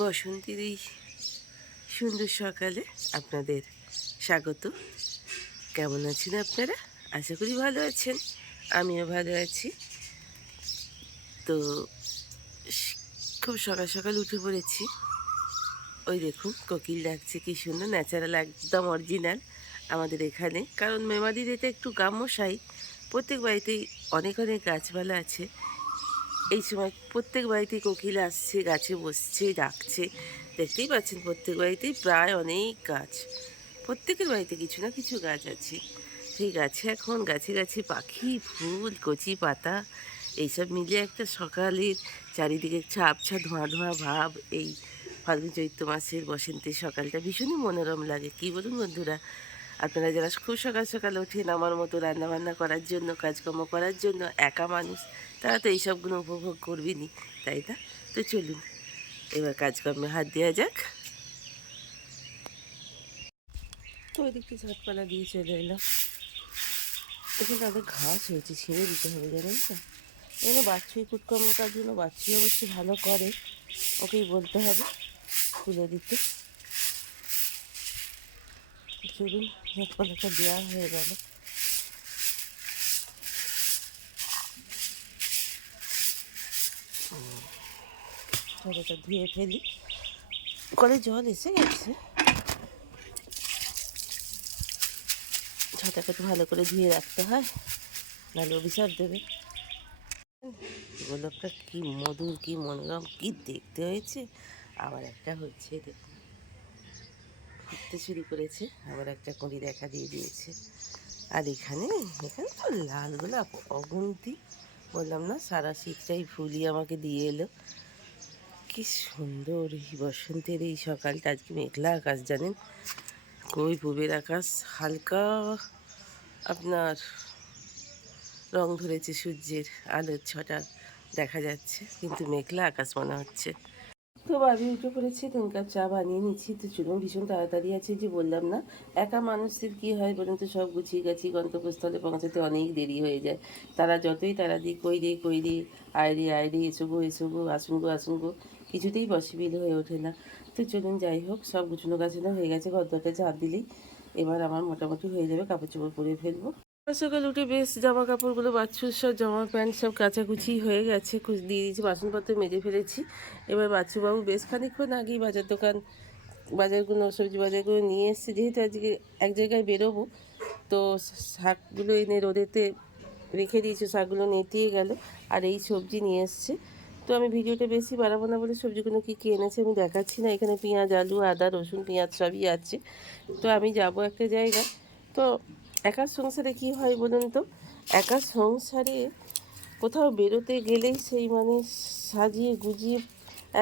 বসন্তের এই সুন্দর সকালে আপনাদের স্বাগত। কেমন আছেন আপনারা? আশা করি ভালো আছেন, আমিও ভালো আছি। তো খুব সকাল সকাল উঠে পড়েছি। ওই দেখুন কোকিল ডাকছে, কি সুন্দর, ন্যাচারাল, একদম অরিজিনাল আমাদের এখানে। কারণ মেমারির এটা একটু গ্রাম্য সাইড, প্রত্যেক বাড়িতেই অনেক অনেক গাছপালা আছে। এই সময় প্রত্যেক বাড়িতেই কোকিল আসছে, গাছে বসছে, ডাকছে। দেখতেই পাচ্ছেন প্রত্যেক বাড়িতেই প্রায় অনেক গাছ, প্রত্যেকের বাড়িতে কিছু না কিছু গাছ আছে। সেই গাছে এখন গাছে গাছে পাখি, ফুল, কচি পাতা, এইসব মিলিয়ে একটা সকালের চারিদিকে একটা আবছা ধোঁয়া ধোঁয়া ভাব। এই ফাল্গুন চৈত্র মাসের বসন্তের সকালটা ভীষণই মনোরম লাগে, কি বলুন বন্ধুরা? আপনারা যারা খুব সকাল সকাল ওঠেন আমার মতো রান্নাবান্না করার জন্য, কাজকর্ম করার জন্য, একা মানুষ, তারা তো এইসবগুলো উপভোগ করবেনই, তাই না? তো চলুন এবার কাজকর্মে হাত দেওয়া যাক। তো ওইদিকে ঝাটপালা দিয়ে চলে এলাম। এখন তাদের ঘাস হয়েছে, ছেড়ে দিতে হবে, জানেন তো? এখানে বাচ্চুই কুটকর্ম কাজ জন্য, বাচ্চুই অবশ্যই ভালো করে, ওকেই বলতে হবে তুলে দিতে। চলুন ঝাটপালাটা দেওয়া হয়ে গেল। ছাতাটা ধুয়ে ফেলি, কলে জল এসে গেছে। ছাতাটা একটু ভালো করে ধুয়ে রাখতে হয়, নাহলে অভিশাপ দেবে। গোলাপটা কি মধুর, কি মনোরম, কি দেখতে হয়েছে। আবার একটা হচ্ছে, দেখুন ফুটতে শুরু করেছে, আবার একটা কুঁড়ি দেখা দিয়ে দিয়েছে। আর এখানে এখানে তো লাল গোলাপ অগুন্তি, বললাম না, সারা শীতটাই ফুলই আমাকে দিয়ে এলো। কি সুন্দর এই বসন্তের এই সকালটা। আজকে মেঘলা আকাশ, জানেন, কই পূবের আকাশ হালকা আপনার রং ধরেছে, সূর্যের আলোর ছটা দেখা যাচ্ছে, কিন্তু মেঘলা আকাশ মনে হচ্ছে। তো ভাবি উঠে পড়েছি, 3 কাপ চা বানিয়ে নিচ্ছি। তো চলুন, ভীষণ তাড়াতাড়ি আছে, যে বললাম না, একা মানুষের কী হয় বলুন তো, সব গুছিয়ে গাছি গন্তব্যস্থলে পৌঁছাতে অনেক দেরি হয়ে যায়। তারা যতই তারা দিই কই রে আয় রে এসোগো এসোগো, আসুন গো, কিছুতেই পসিবল হয়ে ওঠে না। তো চলুন, যাই হোক, সব গুছানো গাছানো হয়ে গেছে, ঘরদরটা ঝাঁপ দিলেই এবার আমার মোটামুটি হয়ে যাবে, কাপড় চোপড় পরে ফেলবো। সকাল উঠে বেশ জামা কাপড়গুলো, বাচ্চুর সব জামা প্যান্ট সব কাচাকুচি হয়ে গেছে, দিয়ে দিয়েছি, বাসনপত্র মেজে ফেলেছি। এবার বাচ্চুবাবু বেশ খানিকক্ষণ আগেই বাজারগুলো, সবজি বাজারগুলো নিয়ে এসছে, যেহেতু আজকে এক জায়গায় বেরোবো। তো শাকগুলো এনে রোদেতে রেখে দিয়েছে, শাকগুলো নেতিয়ে গেল, আর এই সবজি নিয়ে এসছে। তো আমি ভিডিওটা বেশি বাড়াবো না বলে সবজিগুলো কী কী এনেছে আমি দেখাচ্ছি না। এখানে পেঁয়াজ, আলু, আদা, রসুন, পেঁয়াজ সবই আছে। তো আমি যাব একটা জায়গায়। তো একার সংসারে কি হয় বলুন তো, একার সংসারে কোথাও বেরোতে গেলেই সেই সাজিয়ে গুজিয়ে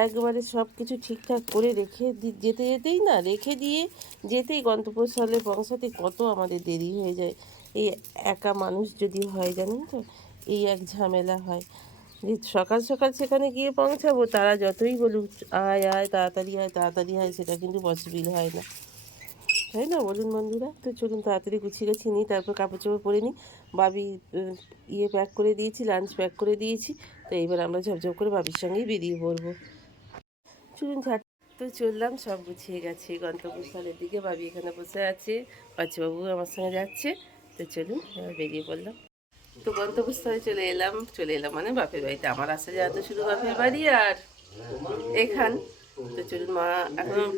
একবারে সব কিছু ঠিকঠাক করে রেখে দিয়ে যেতেই গন্তব্যস্থলে পৌঁছাতে কত আমাদের দেরি হয়ে যায়। এই একা মানুষ যদি হয়, জানেন তো, এই এক ঝামেলা হয় যে সকাল সকাল সেখানে গিয়ে পৌঁছাবো, তারা যতই বলুক আয় তাড়াতাড়ি আয়, সেটা কিন্তু পসিবল হয় না, তাই না বলুন বন্ধুরা? তো চলুন তাড়াতাড়ি গুছিয়ে গেছি নিই, তারপর কাপড় চোপড় পরে নিই। বাবি প্যাক করে দিয়েছি, লাঞ্চ প্যাক করে দিয়েছি। তো এইবার আমরা ঝপঝপ করে বাবির সঙ্গেই বেরিয়ে পড়বো। চলুন তো চললাম, সব গুছিয়ে গেছে, গন্তব্যস্থলের দিকে। বাবি এখানে বসে আছে, বাচ্চাবাবু আমার সঙ্গে যাচ্ছে। তো চলুন এবার বেরিয়ে পড়লাম। তো গন্তব্যস্থলে চলে এলাম মানে বাপের বাড়িতে। আমার আসা যাওয়া তো শুধু বাপের বাড়ি আর এখান। তো চলুন, মা এখন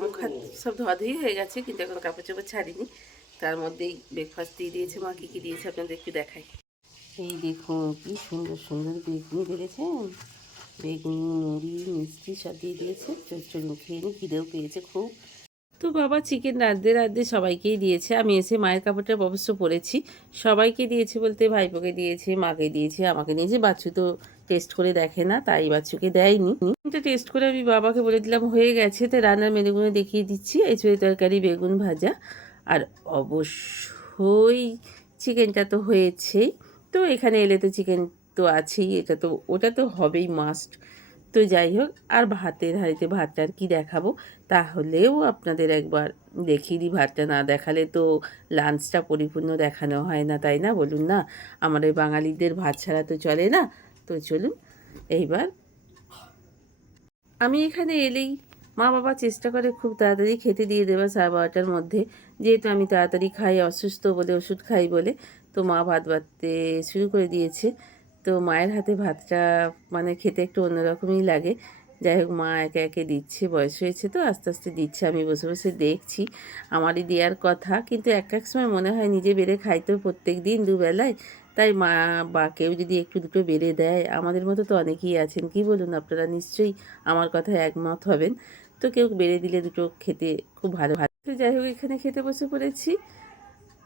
মুখ হাত সব ধোয়াধুয়ি হয়ে গেছে, কিন্তু এখন কাপড় চোপড় ছাড়িনি। তার মধ্যেই ব্রেকফাস্ট দিয়ে দিয়েছে মা। কী কী দিয়েছে আপনাদের একটু দেখাই। এই দেখুন কি সুন্দর সুন্দর বেগুনি বেড়েছেন, বেগুনি, মুড়ি, মিষ্টি সব দিয়ে দিয়েছে। তো চলুন খেয়ে নিই, খিদেও পেয়েছে খুব। তো বাবা চিকেন রাঁধতে সবাইকেই দিয়েছে। আমি এসে মায়ের কাপড়টা অবশ্য পরেছি। সবাইকে দিয়েছে বলতে ভাইপোকে দিয়েছে, মাকে দিয়েছে, আমাকে দিয়েছে। বাচ্চু তো টেস্ট করে দেখে না, তাই বাচ্চুকে দেয়নি। তো টেস্ট করে আমি বাবাকে বলে দিলাম হয়ে গেছে। তো রান্নার মেনুগুলো দেখিয়ে দিচ্ছি। এঁচোড়ে তরকারি, বেগুন ভাজা, আর অবশ্যই চিকেনটা তো হয়েছেই। তো এখানে এলে তো চিকেন তো আছেই, ওটা তো হবেই মাস্ট। তো যাই হোক, আর ভাতের হাঁড়িতে ভাতটা আর কি দেখাবো, তাহলেও আপনাদের একবার দেখিয়ে দিই। ভাতটা না দেখালে তো লাঞ্চটা পরিপূর্ণ দেখানো হয় না, তাই না বলুন না? আমাদের বাঙালিদের ভাত ছাড়া তো চলে না। তো চলুন এইবার আমি এখানে এলেই মা বাবা চেষ্টা করে খুব তাড়াতাড়ি খেতে দিয়ে দেওয়া 12:30টার মধ্যে, যেহেতু আমি তাড়াতাড়ি খাই অসুস্থ বলে, ওষুধ খাই বলে। তো মা ভাত বাড়তে শুরু করে দিয়েছে। তো মায়ের হাতে ভাতটা মানে খেতে একটু অন্যরকমই লাগে। যাই হোক, মা একে একে দিচ্ছে, বয়স হয়েছে তো আস্তে আস্তে দিচ্ছে, আমি বসে বসে দেখছি। আমারই দেওয়ার কথা, কিন্তু এক এক সময় মনে হয় নিজে বেড়ে খাই তো প্রত্যেক দিন দুবেলায়, তাই মা বা কেউ যদি একটু দুটো বেড়ে দেয়। আমাদের মতো তো অনেকেই আছেন, কি বলুন আপনারা, নিশ্চয়ই আমার কথায় একমত হবেন। তো কেউ বেড়ে দিলে দুটো খেতে খুব ভালো ভালো। তো যাই হোক, এখানে খেতে বসে পড়েছি।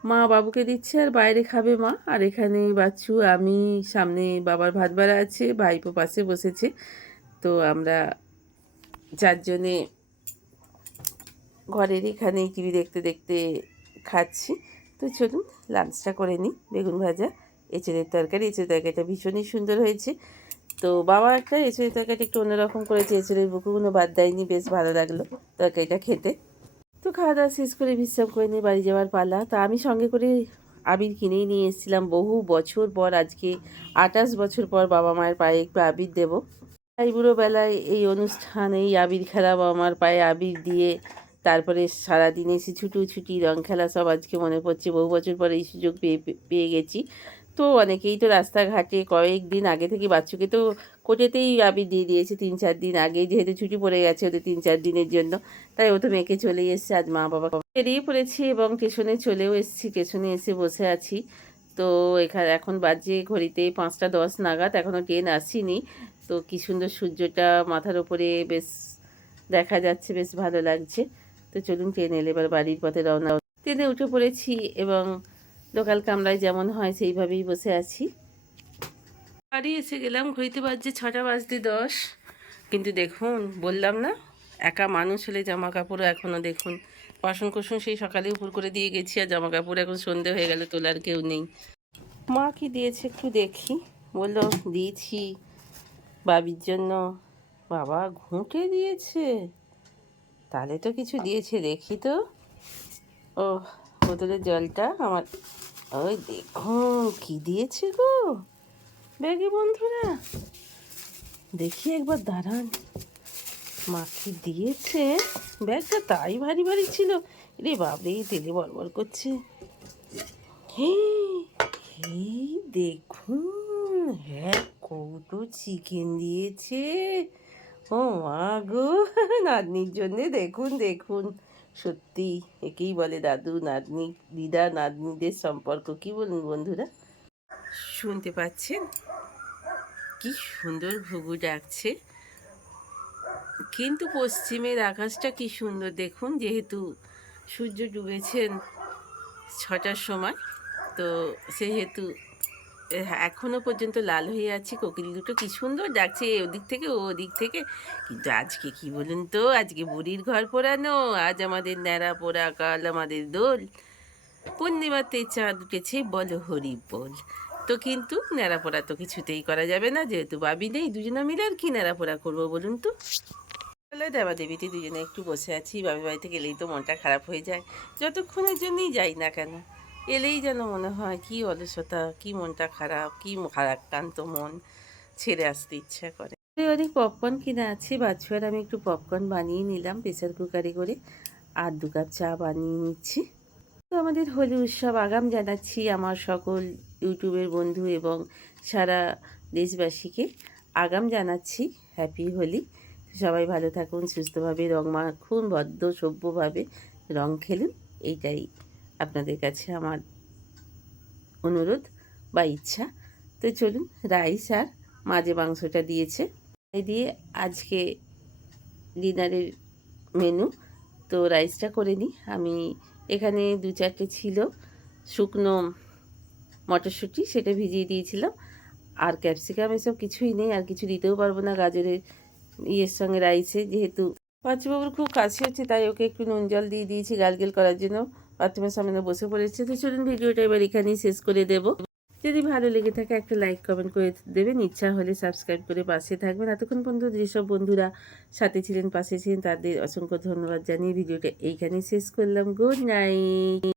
মা বাবুকে দিচ্ছে আর বাইরে খাবে মা, আর এখানে বাচ্চু, আমি, সামনে বাবার ভাত বাড়া আছে, ভাইপো পাশে বসেছে। তো আমরা চারজনে ঘরের এখানেই টিভি দেখতে দেখতে খাচ্ছি। তো চলুন লাঞ্চটা করে নিই। বেগুন ভাজা, এঁচড়ের তরকারি। এঁচড়ের তরকারিটা ভীষণই সুন্দর হয়েছে। তো বাবা একটা এঁচড়ের তরকারিটা একটু অন্যরকম করেছে, এঁচড়ের বুকুগুলো বাদ দেয়নি, বেশ ভালো লাগলো তরকারিটা খেতে। তো খাওয়া দাওয়া শেষ করে বিশ্রাম করে নিয়ে বাড়ি যাওয়ার পালা। তা আমি সঙ্গে করে আবির কিনেই নিয়ে এসেছিলাম, বহু বছর পর, আজকে 28 বছর পর বাবা মায়ের পায়ে একটু আবির দেবো। এই বুড়োবেলায় এই অনুষ্ঠান, এই আবির খেলা, বাবা মার পায়ে আবির দিয়ে, তারপরে সারাদিন এসে ছুটোছুটি রং খেলা, সব আজকে মনে পড়ছে। বহু বছর পরে এই সুযোগ পেয়ে পেয়ে গেছি। তো অনেকেই তো রাস্তাঘাটে কয়েকদিন আগে থেকে বাচ্চুকে তো কোটেতেই আবির দিয়ে দিয়েছে 3-4 দিন আগে, যেহেতু ছুটি পড়ে গেছে ওদের 3-4 দিনের জন্য। তাই ও তো মেয়েকে চলেই এসছে। আজ মা বাবা বেরিয়ে পড়েছি এবং স্টেশনে চলেও এসেছি, স্টেশনে এসে বসে আছি। তো এখানে এখন বাজে ঘড়িতে 5টা 10 নাগাদ, এখনও ট্রেন আসেনি। তো কী সুন্দর সূর্যটা মাথার ওপরে বেশ দেখা যাচ্ছে, বেশ ভালো লাগছে। তো চলুন ট্রেন এলে এবার বাড়ির পথে রওনা। ট্রেনে উঠে পড়েছি এবং লোকাল কামরায় যেমন হয় সেইভাবেই বসে আছি। বাড়ি এসে গেলাম, ঘড়িতে বাজছে 6টা 10, কিন্তু দেখুন, বললাম না, একা মানুষ হলে জামা কাপড় এখনও দেখুন, বাসন কোসন সেই সকালে উপর করে দিয়ে গেছি, আর জামা কাপড় এখন সন্ধে হয়ে গেলে তোলার কেউ নেই। মা কি দিয়েছে একটু দেখি, বললো দিয়েছি বাবির জন্য। বাবা ঘুঁটে দিয়েছে, তাহলে তো কিছু দিয়েছে, দেখি তো। ও, বোতলের জলটা আমার, ওই দেখুন কি দিয়েছে গো ব্যাগে বন্ধুরা, দেখি একবার, দাঁড়ান। মা কি দিয়েছে, ব্যাগটা তাই ভারী ভারী ছিল, রে বাবরে, তেলে বড়বড় করছে। এই দেখুন, হ্যাঁ, কৌটো চিকেন দিয়েছে। ও মা গো, নাতনির জন্যে, দেখুন দেখুন, সত্যি একেই বলে দাদু নাতনি, দিদা নাতনিদের সম্পর্ক, কি বলুন বন্ধুরা। শুনতে পাচ্ছেন কি সুন্দর ঘুঘু ডাকছে, কিন্তু পশ্চিমের আকাশটা কি সুন্দর দেখুন, যেহেতু সূর্য ডুবেছেন 6টার সময়, তো সেহেতু এখনও পর্যন্ত লাল হয়ে আছে। কোকিল দুটো কি সুন্দর ডাকছে ওদিক থেকে ও ওদিক থেকে। কিন্তু আজকে কি বলুন তো, আজকে বুড়ির ঘর পোড়ানো, আজ আমাদের ন্যাড়া পোড়া, কাল আমাদের দোল, পূর্ণিমাতে চাঁদ উঠেছে, বলো হরি বল। তো কিন্তু ন্যাড়া পোড়া তো কিছুতেই করা যাবে না, যেহেতু বাবি নেই। দুজনে মিলে আর কি ন্যাড়া পোড়া করবো বলুন তো। তাহলে দেবা দেবীতে দুজনে একটু বসে আছি, বাবির বাড়িতে গেলেই তো মনটা খারাপ হয়ে যায়, যতক্ষণের জন্যই যাই না কেন। এলেই যেন মনে হয় কি অলসতা, কি মনটা খারাপ, কি ভারাক্রান্ত মন, ছেড়ে আসতে ইচ্ছা করে। অনেক পপকর্ন কিনে আছে, বাচ্চু আর আমি একটু পপকর্ন বানিয়ে নিলাম প্রেসার কুকারে করে, আর 2 কাপ চা বানিয়ে নিচ্ছি। তো আমাদের হোলি উৎসব আগাম জানাচ্ছি আমার সকল ইউটিউবের বন্ধু এবং সারা দেশবাসীকে আগাম জানাচ্ছি হ্যাপি হোলি। সবাই ভালো থাকুন, সুস্থভাবে রং মাখুন, ভদ্র সভ্যভাবে রং খেলুন, এইটাই আপনাদের কাছে আমার অনুরোধ বা ইচ্ছা। তো চলুন, রাইস আর মাঝে মাংসটা দিয়েছে, এই দিয়ে আজকে ডিনারের মেনু। তো রাইসটা করে নিই আমি। এখানে 2-4টে ছিল শুকনো মটরশুঁটি, সেটা ভিজিয়ে দিয়েছিলাম। আর ক্যাপসিকাম এসব কিছুই নেই, আর কিছু দিতেও পারবো না গাজরের ইয়ের সঙ্গে রাইসে, যেহেতু বাচ্চাবাবুর খুব কাশি হচ্ছে, তাই ওকে একটু নুন জল দিয়ে দিয়েছি গার্গেল করার জন্য। বাথরুমের সামনে বসে পড়েছে। তো চলুন ভিডিওটা এবার এখানেই শেষ করে দেব। যদি ভালো লেগে থাকে একটা লাইক কমেন্ট করে দেবেন, ইচ্ছা হলে সাবস্ক্রাইব করে পাশে থাকবেন। এতক্ষণ পর্যন্ত যেসব বন্ধুরা সাথে ছিলেন, পাশে ছিলেন, তাদের অসংখ্য ধন্যবাদ জানিয়ে ভিডিওটা এইখানেই শেষ করলাম। Good night.